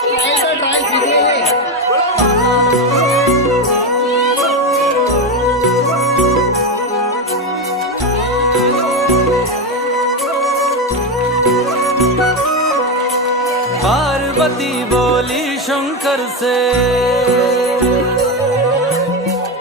Try कीजिए। पार्वती बोली शंकर से,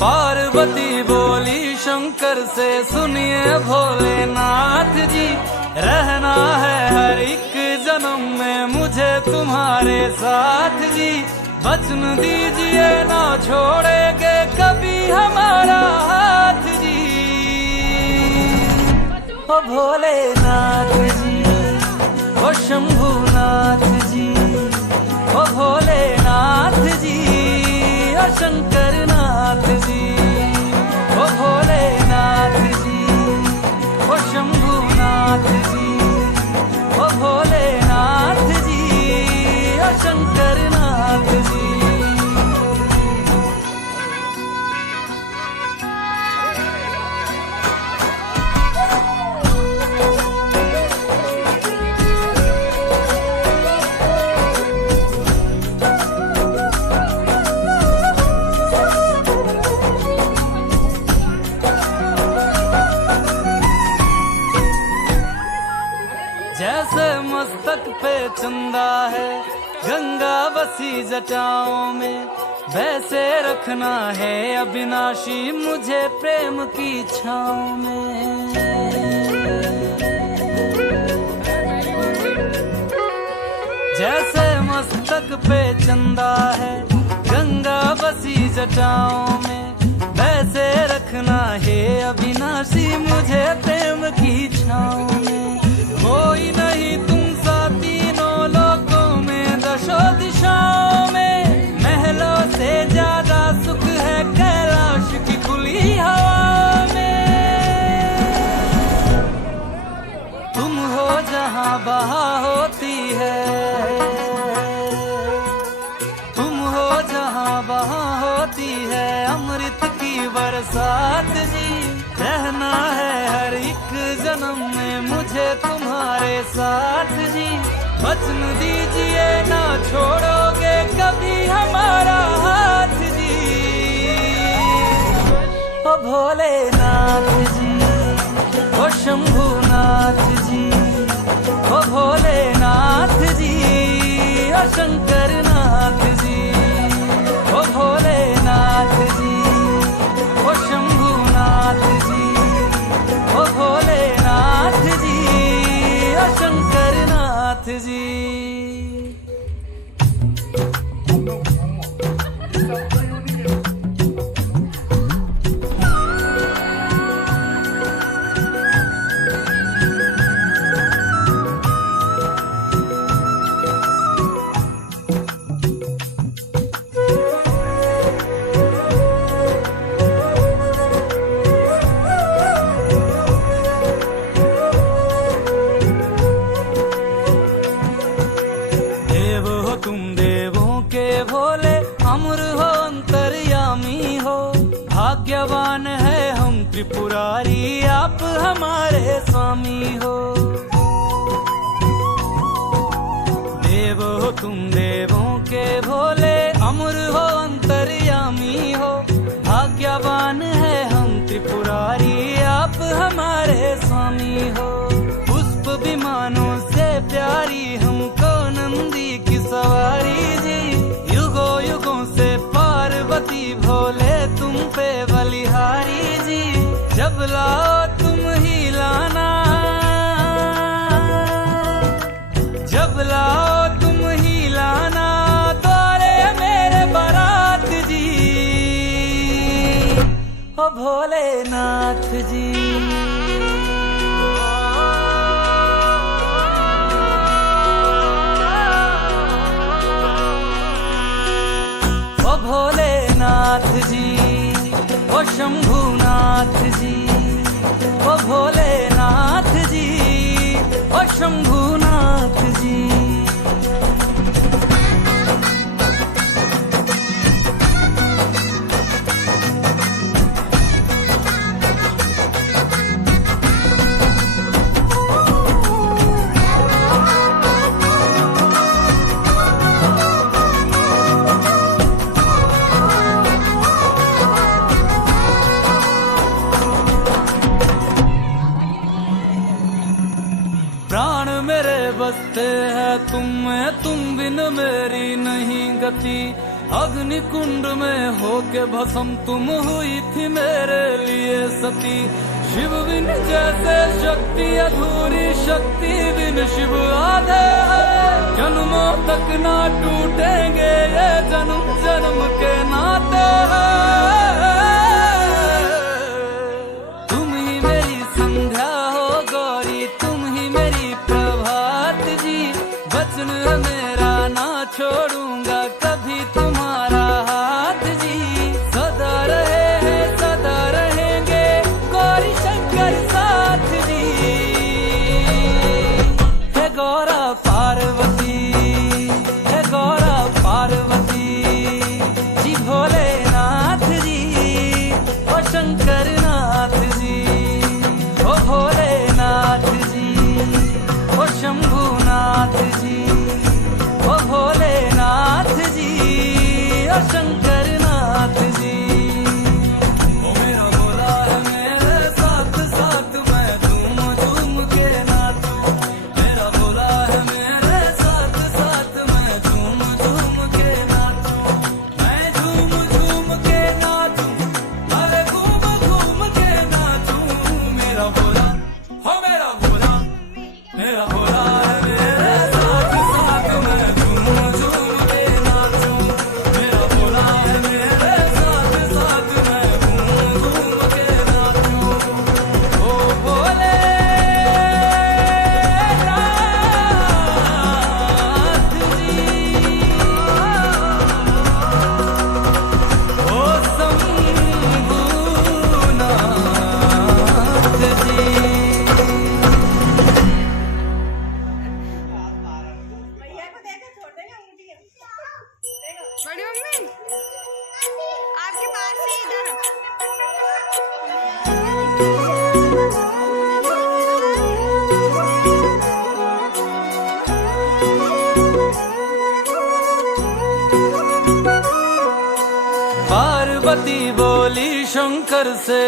पार्वती बोली शंकर से, सुनिए भोलेनाथ जी, रहना है हर एक जन्म में मुझे तुम्हारे साथ जी। वचन दीजिए ना छोड़ेंगे कभी हमारा हाथ जी। ओ भोलेनाथ जी, ओ शंभुनाथ जी, ओ भोलेनाथ जी, ओ शंकरनाथ जी, ओ भोलेनाथ जी, ओ शंभुनाथ जी, ओ भोलेनाथ जी, ओ शंकरनाथ जी। जैसे मस्तक पे चंदा है गंगा बसी जटाओं में, वैसे रखना है अविनाशी मुझे प्रेम की छाँव में। जैसे मस्तक पे चंदा है गंगा बसी जटाओं में, वैसे रखना है अविनाशी मुझे प्रेम की छाँव में। कोई नहीं तुम सा तीनों लोकों में, दशों दिशाओं में, महलों से ज्यादा सुख है कैलाश की खुली हवा में। तुम हो जहां बहा होती है, तुम हो जहां बहा होती है अमृत की बरसात जी। रहना है हर एक जन्म में मुझे तुम्हारे साथ जी। वचन दीजिए ना छोड़ोगे कभी हमारा हाथ जी। ओ भोलेनाथ जी, ओ शंभुनाथ जी, ओ भोलेनाथ जी, ओ शंकरनाथ जी, ओ भोलेनाथ जी, ओ शंभुनाथ जी, ओ भोलेनाथ जी, ओ शंकरनाथ जी। भाग्यवान है हम त्रिपुरारी आप हमारे स्वामी हो। देव हो तुम देवों के भोले, अमर हो अंतर्यामी हो। भाग्यवान है हम त्रिपुरारी आप हमारे स्वामी हो। पुष्प विमानों से प्यारी हमको नंदी की सवारी जी। युगों युगों से पार्वती भोले तुम पे बलिहारी जी। जब लाओ तुम ही लाना, जब लाओ तुम ही लाना द्वारे मेरे बारात जी। ओ भोलेनाथ जी, ओ भोलेनाथ जी, ओ शंभुनाथ जी, ओ भोलेनाथ जी, ओ शंभुनाथ जी। प्राण मेरे बसते हैं तुम में, तुम बिन मेरी नहीं गति। अग्नि कुंड में होके भस्म तुम हुई थी मेरे लिए सती। शिव बिन जैसे शक्ति अधूरी, शक्ति बिन शिव आधे हैं। जन्मों तक ना टूटेंगे ये जन्म जन्म के नाते हैं। तुम ही मेरी संध्या हो गौरी, तुम ही मेरी प्रभात जी। वचन मेरा ना छोड़ूंगा कभी तुम्हारा हाथ जी। सदा रहे हैं सदा रहेंगे गौरी शंकर साथ जी। हे गौरा पार्वती, हे गौरा पार्वती जी। भोलेनाथ जी ओ शंकर नाथ जी, ओ भोलेनाथ जी ओ शंभुनाथ जी, ओ भोलेनाथ जी ओ शंकर नाथ जी। ओ मेरा भोला है मेरे साथ साथ, मैं झूम झूम के नाचूं। मेरा भोला है मेरे साथ साथ, मैं झूम झूम के नाचूं। मैं झूम झूम के नाचूं, अरे घूम घूम के नाचूं। मेरा भोला हो मेरा भोला, मेरा भोला है मेरे साथ साथ, मैं झूम झूम के नाचूं। मेरा भोला है मेरे साथ साथ, मैं झूम झूम के नाचूं। ओ भोलेनाथ जी, ओ शंभुनाथ जी। भैया को देखो, छोड़ देगा अंगूठी है। देखो बड़ी मम्मी आपके पास ही इधर। पार्वती बोली शंकर से,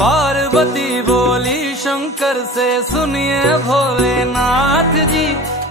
पार्वती बोली शंकर से, सुनिए भोलेनाथ जी।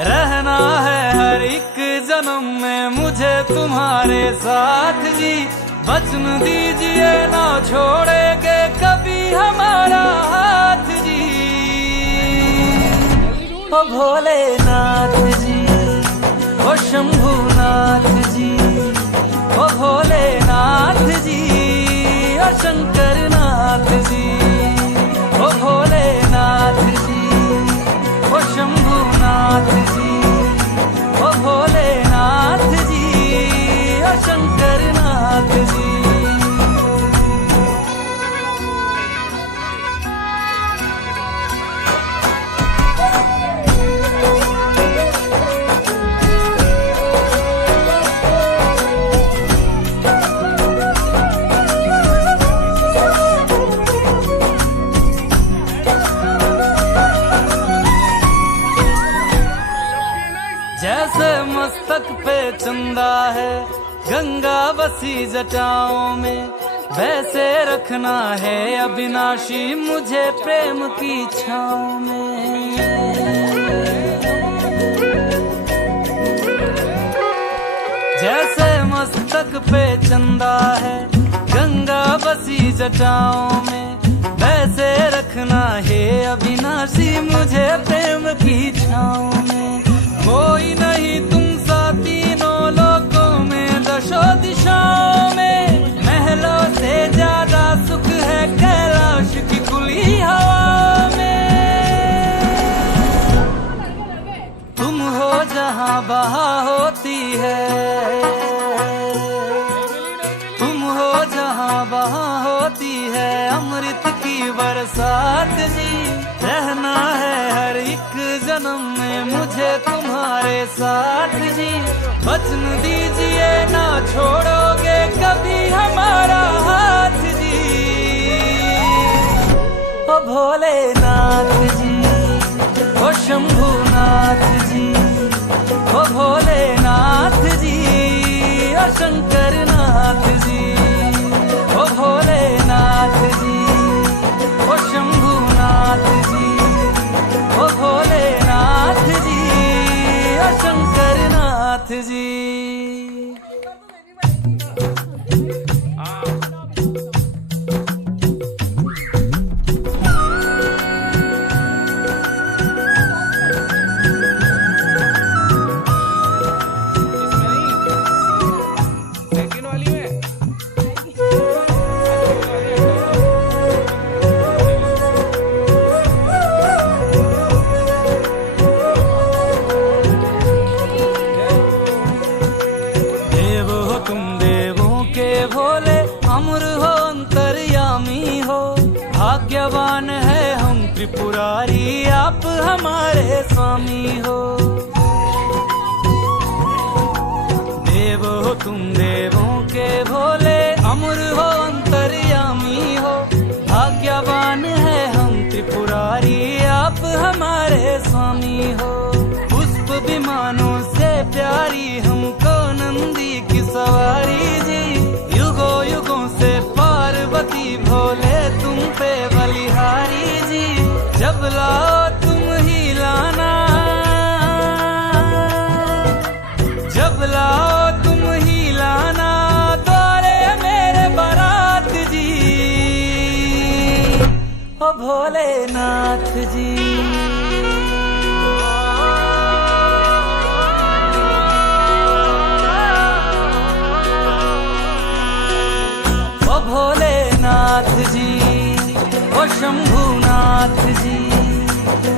रहना है हर एक जन्म में मुझे तुम्हारे साथ जी। वचन दीजिए ना छोड़ेंगे कभी हमारा हाथ जी। ओ भोलेनाथ जी ओ शंभुनाथ जी, ओ भोलेनाथ जी ओ शंकर नाथ जी, ओ भोलेनाथ जी ओ शंभुनाथ जी, ओ भोलेनाथ जी ओ शंकर नाथ जी। जैसे मस्तक पे चंदा है गंगा बसी जटाओं में, वैसे रखना है अविनाशी मुझे प्रेम की छाँव में। जैसे मस्तक पे चंदा है गंगा बसी जटाओं में, वैसे रखना है अविनाशी मुझे प्रेम की छाँव में। कोई नहीं तुम सा तीनों लोकों में, दशों दिशाओं में। महलों से ज्यादा सुख है कैलाश की खुली हवा में। तुम हो जहाँ बहाँ होती है, तुम हो जहाँ बहाँ होती है अमृत की बरसात जी। रहना है हर एक जन्म में मुझे तुम्हारे साथ जी। वचन दीजिए ना छोड़ोगे कभी हमारा हाथ जी। ओ भोलेनाथ जी ओ शंभुनाथ जी, ओ भोलेनाथ जी ओ शंकर नाथ जी, ओ भोलेनाथ जी ओ शंभुनाथ त्रिपुरारी आप हमारे स्वामी हो। देव हो तुम देवों के भोले, अमर हो अंतर्यामी हो। भाग्यवान है हम त्रिपुरारी आप हमारे स्वामी हो। पुष्प विमानों से प्यारी हमको नंदी की सवारी जी। युगों युगों से पार्वती भोले तुम पे बलिहारी जी। जब लाओ तुम ही लाना, जब लाओ तुम ही लाना द्वारे मेरे बारात जी। ओ भोलेनाथ जी, ओ भोलेनाथ जी, ओ शंभुनाथ जी,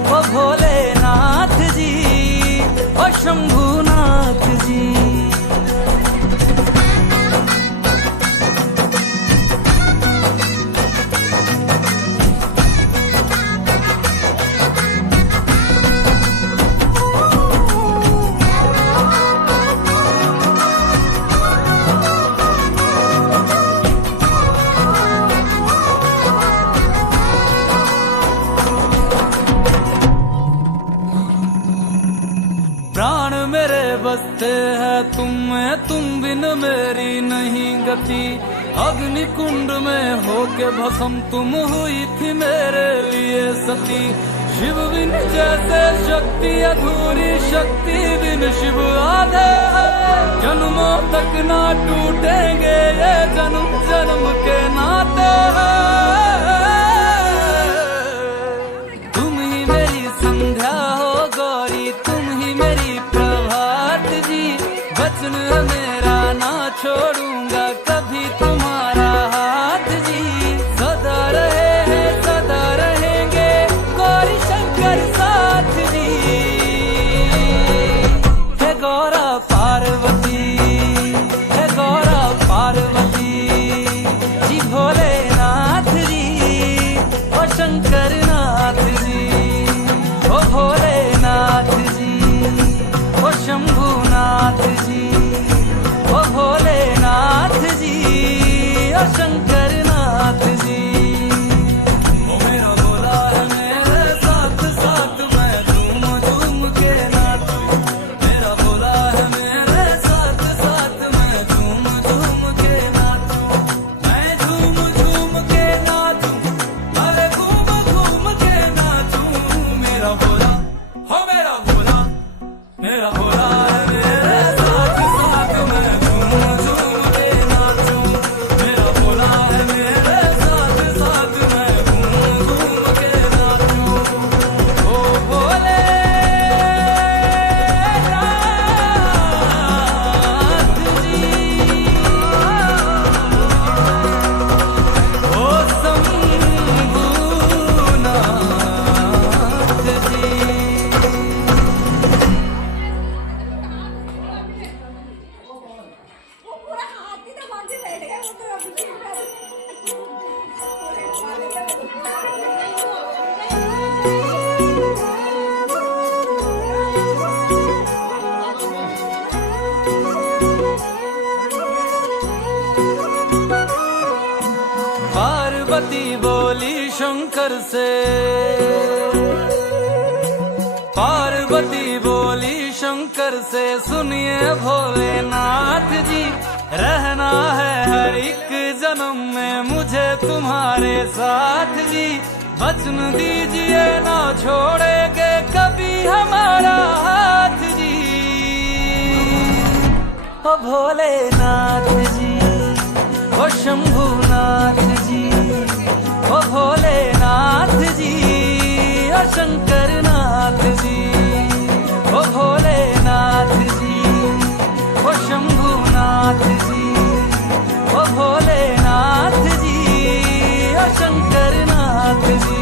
ओ भोलेनाथ जी, ओ शंभुनाथ जी। प्राण मेरे बसते हैं तुम में, तुम बिन मेरी नहीं गति। अग्नि कुंड में होके भस्म तुम हुई थी मेरे लिए सती। शिव बिन जैसे शक्ति अधूरी, शक्ति बिन शिव आधे हैं। जन्मों तक ना टूटेंगे ये जन्म जन्म के नाते हैं। तुम ही मेरी संध्या हो गौरी, तुम ही मेरी प्रभात जी। वचन मेरा ना छोड़ूंगा कभी तुम्हारा हाथ जी। सदा रहे हैं सदा रहेंगे गौरी शंकर साथ जी। हे गौरा पार्वती, हे गौरा पार्वती जी। भोलेनाथ जी, ओ शंकरनाथ जी, ओ भोलेनाथ जी, ओ शंभुनाथ जी, ओ भोलेनाथ जी, ओ शंकरनाथ जी। ओ मेरा भोला है मेरे साथ साथ, मैं झूम झूम के नाचूं। मेरा भोला है मेरे साथ साथ, मैं झूम झूम के नाचूं। मैं झूम झूम के नाचूं, अरे घूम घूम के नाचूं। मेरा भोला हो मेरा भोला, मेरा भोला है मेरे साथ साथ, मैं झूम झूम के नाचूं। मेरा भोला है मेरे साथ साथ, मैं घूम घूम के नाचूं। ओ भोलेनाथ जी, ओ शंभुनाथ जी। वो पूरा हाथ ही दबा के बैठ गए। वो तो पार्वती बोली शंकर से, पार्वती बोली शंकर से, सुनिए भोलेनाथ जी। रहना है हर एक जन्म में मुझे तुम्हारे साथ जी। वचन दीजिए ना छोड़ेंगे कभी हमारा हाथ जी। ओ भोलेनाथ जी, ओ शंभुनाथ जी, ओ भोलेनाथ जी, ओ शंकरनाथ जी, ओ भोलेनाथ जी, ओ शंभुनाथ जी, ओ भोलेनाथ जी, ओ शंकरनाथ जी।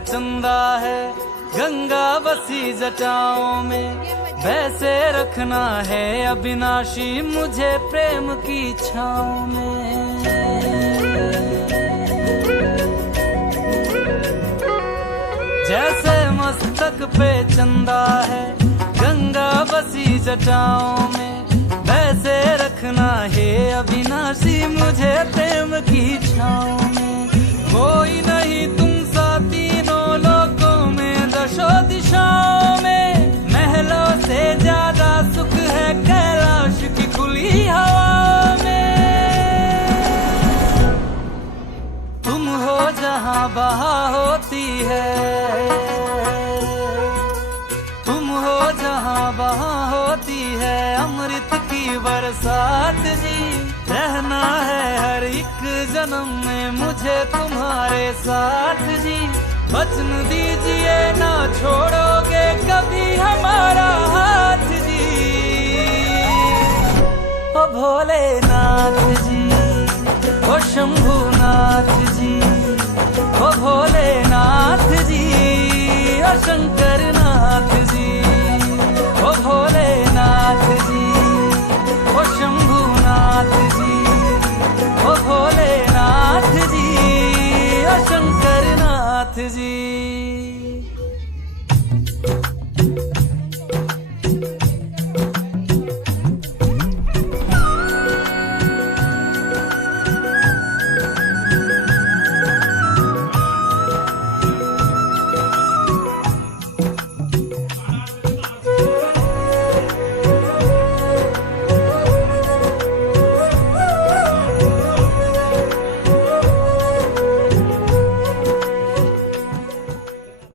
चंदा है, गंगा बसी जटाओं में, वैसे रखना है अविनाशी मुझे प्रेम की छाँव में। जैसे मस्तक पे चंदा है, गंगा बसी जटाओं में, वैसे रखना है अविनाशी मुझे प्रेम की छाँव में। कोई नहीं तुम सा तीनों लोकों में, दशो दिशाओं में, महलों से ज्यादा सुख है कैलाश की खुली हवा में। तुम हो जहाँ बहा होती है, तुम हो जहाँ बहा होती है अमृत की बरसात जी। रहना है हर एक जन्म में मुझे तुम्हारे साथ जी। वचन दीजिए ना छोड़ोगे कभी हमारा हाथ।